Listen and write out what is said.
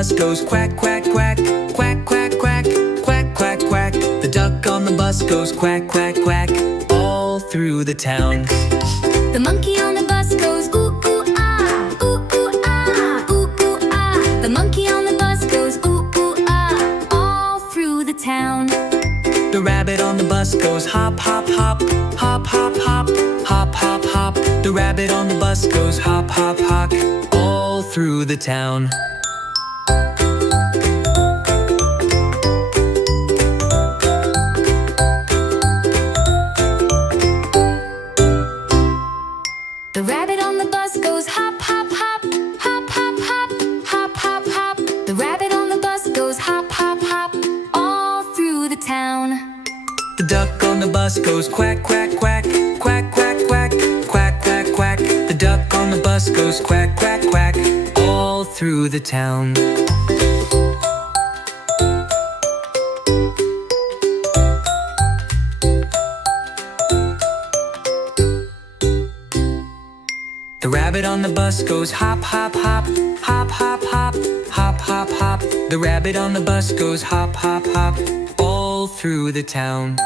bus goes quack, quack, quack, quack, quack, quack, quack, quack, quack. The duck on the bus goes quack, quack, quack, all through the town. The monkey on the bus goes ooh, ooh, ah, ooh, ooh, ah, ooh, ooh, ah. The monkey on the bus goes ooh, ooh, ah, all through the town. The rabbit on the bus goes hop, hop, hop, hop, hop, hop, hop, hop, hop. The rabbit on the bus goes hop, hop, hop, all through the town. The rabbit on the bus goes hop, hop, hop, hop, hop, hop, hop, hop, hop. The rabbit on the bus goes hop, hop, hop, all through the town. The duck on the bus goes quack, quack, quack, quack, quack, quack, quack, quack, quack. The duck on the bus goes quack, quack, quack, all through the town. The rabbit on the bus goes hop, hop, hop, hop, hop, hop, hop, hop, hop. The rabbit on the bus goes hop, hop, hop, all through the town.